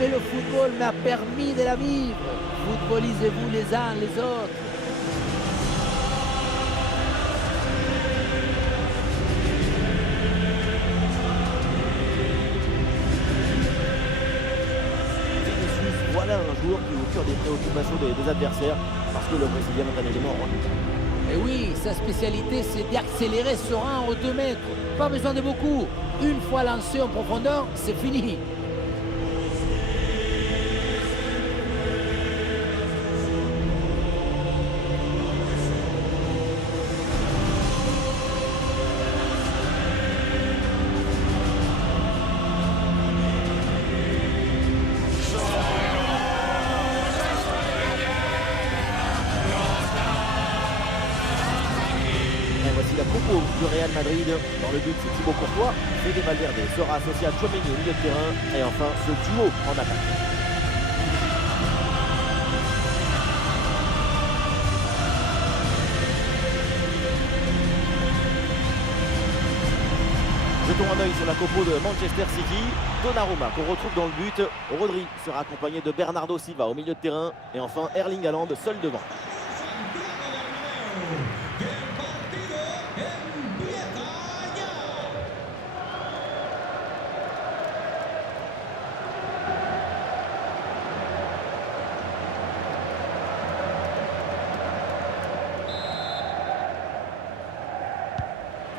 mais le football m'a permis de la vivre. Footballisez-vous les uns les autres. Voilà un joueur qui est au cœur des préoccupations des adversaires parce que le Brésilien est un élément redoutable. Et oui, sa spécialité, c'est d'accélérer sur 1 ou 2 mètres. Pas besoin de beaucoup. Une fois lancé en profondeur, c'est fini. Voici la compo du Real Madrid. Dans le but, c'est Thibaut Courtois. Fede Valverde sera associé à Tchouaméni au milieu de terrain. Et enfin, ce duo en attaque. Jetons un œil sur la compo de Manchester City. Donnarumma qu'on retrouve dans le but. Rodri sera accompagné de Bernardo Silva au milieu de terrain. Et enfin, Erling Haaland seul devant.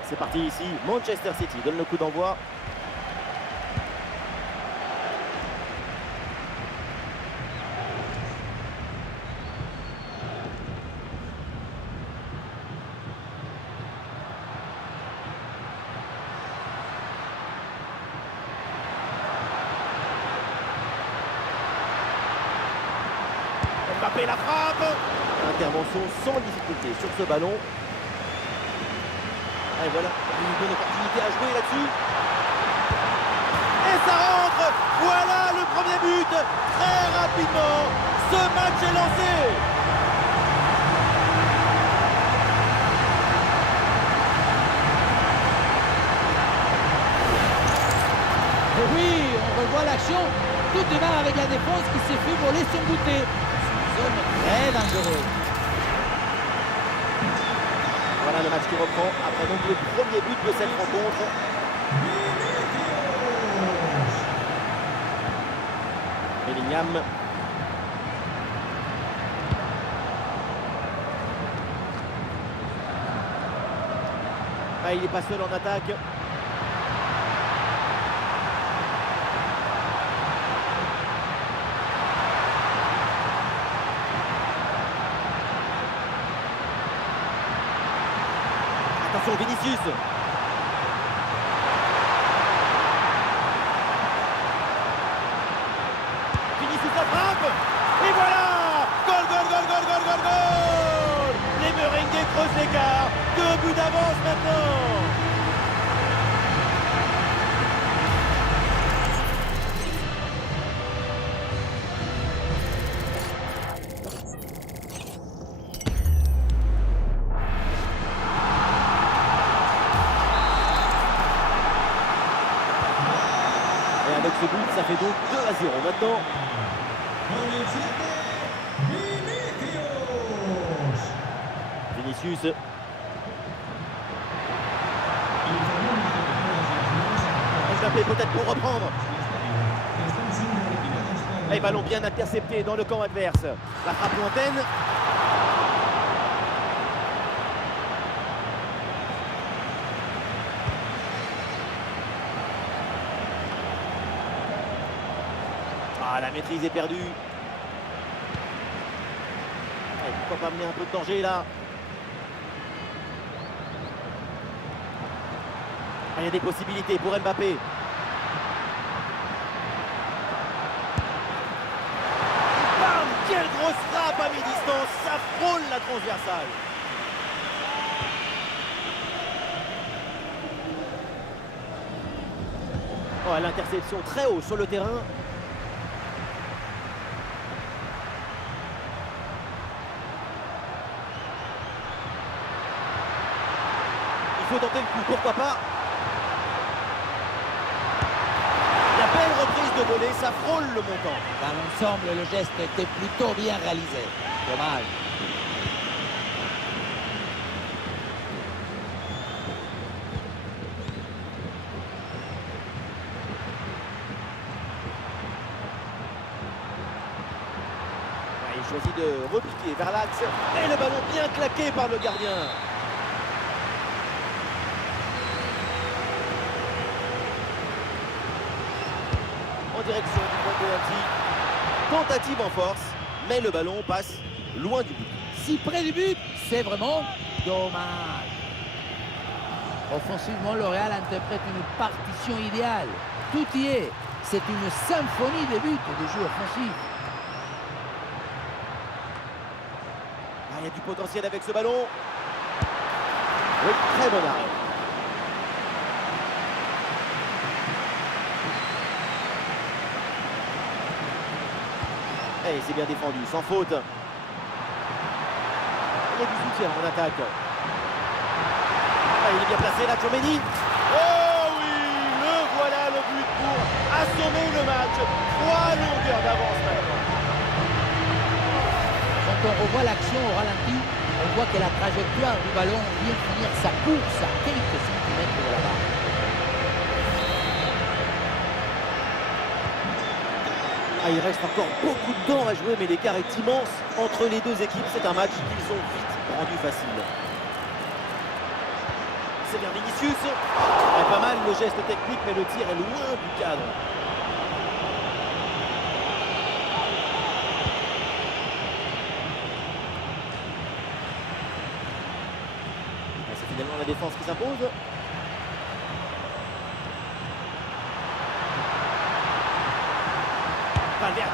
C'est parti ici, Manchester City donne le coup d'envoi. Mbappé la frappe. Intervention sans difficulté sur ce ballon. Et voilà, une bonne opportunité à jouer là-dessus. Et ça rentre. Voilà le premier but. Très rapidement, ce match est lancé. Et oui, on revoit l'action. Tout démarre avec la défense qui s'est fait voler son goûter. C'est une zone très dangereuse. Voilà le match qui reprend après donc le premier but de cette rencontre. Bellingham. Ah, il n'est pas seul en attaque. Attention Vinicius. Vinicius la frappe. Et voilà. Goal, goal, goal, goal, goal, goal, goal. Les Merengues creusent l'écart. 2 buts d'avance maintenant. Avec ce but, ça fait donc 2-0 maintenant. Vinicius. Mbappé peut-être pour reprendre. Et ballon bien intercepté dans le camp adverse. La frappe lointaine. Ah, la maîtrise est perdue. Et pourquoi pas amener un peu de danger là. Ah, il y a des possibilités pour Mbappé. Bam! Quelle grosse frappe à mi-distance. Ça frôle la transversale. Oh, l'interception très haut sur le terrain. Il faut tenter le coup, pourquoi pas. La belle reprise de de volée, ça frôle le montant. Dans l'ensemble, le geste était plutôt bien réalisé. Dommage. Ouais, il choisit de repiquer vers l'axe. Et le ballon bien claqué par le gardien. En direction du point de penalty. Tentative en force, mais le ballon passe loin du but. Si près du but, c'est vraiment dommage. Offensivement, L'Oréal interprète une partition idéale. Tout y est. C'est une symphonie de buts et de jeux offensifs. Ah, il y a du potentiel avec ce ballon. Oui, très bon arrêt. Et c'est bien défendu, sans faute. Il y a du soutien en attaque. Ah, il est bien placé là, Tchouaméni. Oh oui, le voilà le but pour assommer le match. 3 longueurs d'avance maintenant. Quand on revoit l'action au ralenti, on voit que la trajectoire du ballon vient finir sa course à quelques centimètres de la barre. Ah, il reste encore beaucoup de temps à jouer, mais l'écart est immense entre les deux équipes. C'est un match qu'ils ont vite rendu facile. C'est bien Vinicius. Ouais, pas mal le geste technique, mais le tir est loin du cadre. Ah, c'est finalement la défense qui s'impose. Valverde.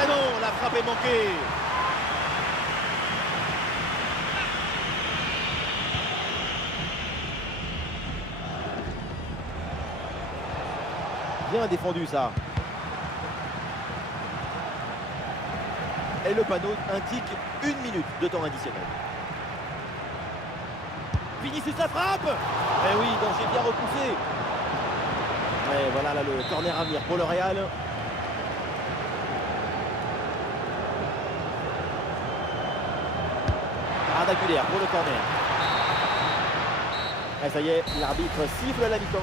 Ah non, la frappe est manquée. Bien défendu ça. Et le panneau indique 1 minute de temps additionnel. Vinicius la frappe. Eh oui, danger bien repoussé. Et voilà là le corner à venir pour le Real. Aguilera pour le corner. Et ça y est, l'arbitre siffle à la mi-temps.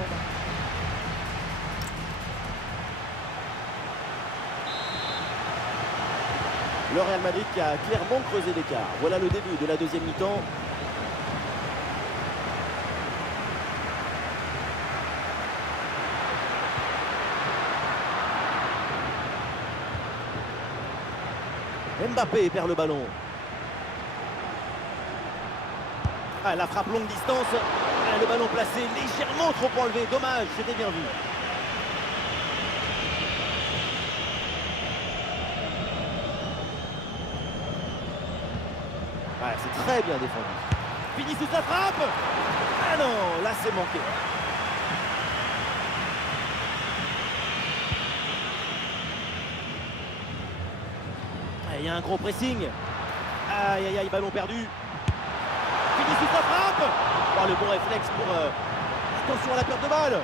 Le Real Madrid qui a clairement creusé l'écart. Voilà le début de la deuxième mi-temps. Mbappé perd le ballon. Ah, la frappe longue distance. Ah, le ballon placé légèrement trop enlevé. Dommage, c'était bien vu. Ah, c'est très bien défendu. Vinicius la frappe. Ah non, là c'est manqué. Ah, il y a un gros pressing. Aïe aïe aïe, ballon perdu. Vinicius la frappe. Oh, le bon réflexe pour... Attention à la perte de balle.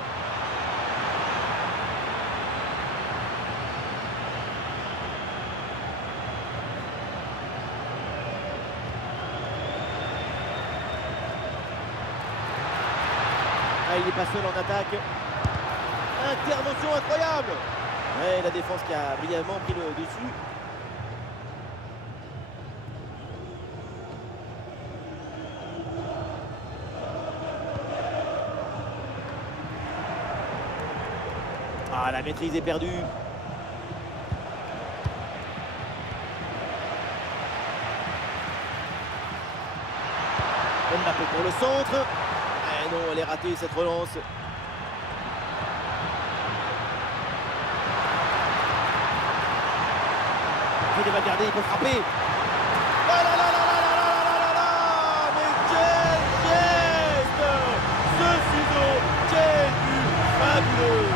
Ah, il est pas seul en attaque. Intervention incroyable. Ouais, la défense qui a brillamment pris le dessus. Ah, la maîtrise est perdue. Mbappé pour le centre. Eh non, elle est ratée cette relance. Il va garder, il peut frapper. Oh là là là là là là là là là. Mais quel geste. Ce ciseau, quel but fabuleux.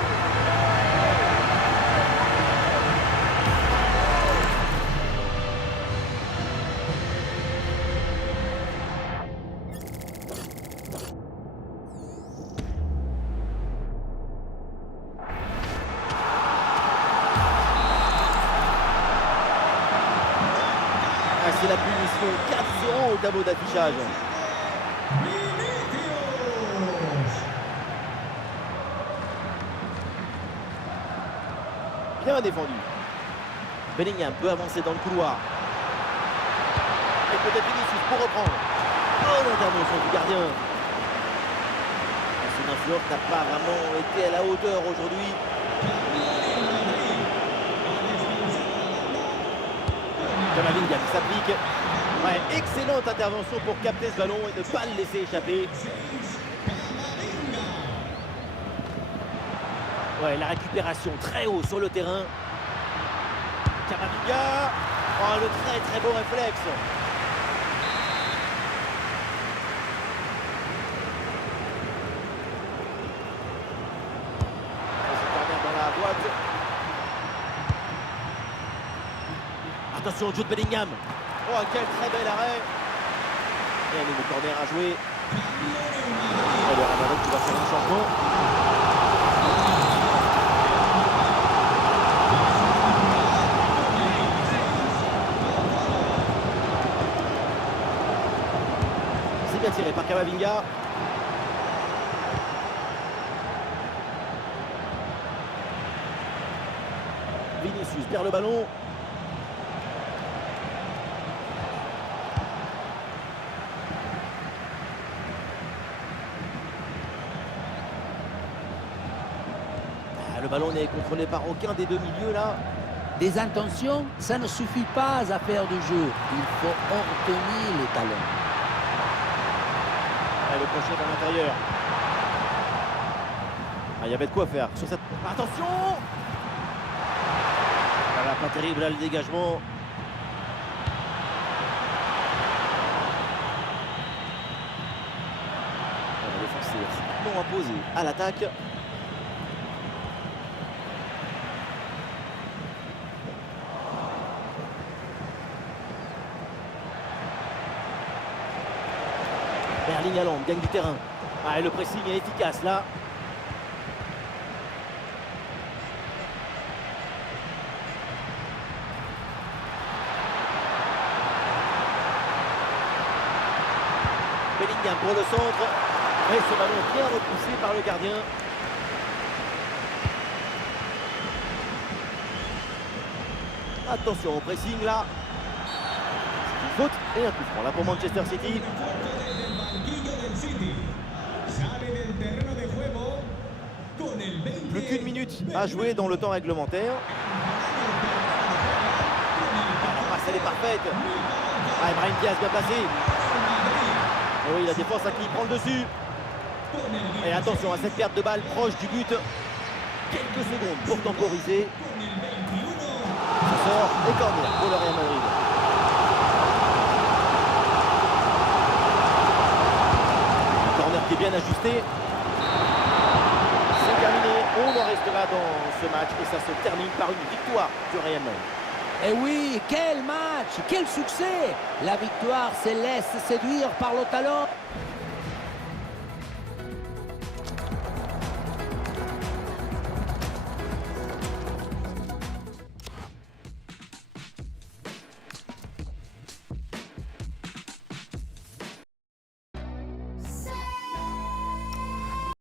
c'est la punition. 4-0 au tableau d'affichage. Bien défendu. Bellingham peut avancer dans le couloir. Et peut-être Vinicius pour reprendre. Oh, l'intervention du gardien. Son influence n'a pas vraiment été à la hauteur aujourd'hui. Camavinga qui s'applique. Ouais, excellente intervention pour capter ce ballon et ne pas le laisser échapper. Ouais, la récupération très haut sur le terrain. Camavinga. Oh, le très beau réflexe. Attention, Jude Bellingham. Oh, quel très bel arrêt. Et allez, le corner à jouer. Et le Real Madrid qui va faire un changement. C'est bien tiré par Camavinga. Vinicius perd le ballon. Le ballon n'est contrôlé par aucun des deux milieux là. Des intentions, ça ne suffit pas à faire du jeu. Il faut obtenir les talents. Le crochet dans l'intérieur. Il y avait de quoi faire sur cette... Attention! Voilà, pas terrible là le dégagement. La défense est non imposée à l'attaque. Erling Haaland gagne du terrain. Et le pressing est efficace là. Bellingham pour le centre. Et ce ballon bien repoussé par le gardien. Attention au pressing là. Une faute et un coup franc là pour Manchester City. Plus qu'une minute à jouer dans le temps réglementaire. La passe elle est parfaite. Brahim Diaz bien placé. Et oui, la défense qui prend le dessus. Et attention à cette perte de balle proche du but. Quelques secondes pour temporiser. Ça sort et corner pour le Real Madrid. Un corner qui est bien ajusté. C'est terminé. On en restera dans ce match et ça se termine par une victoire du Real Madrid. Et oui, quel match, quel succès! La victoire se laisse séduire par le talent.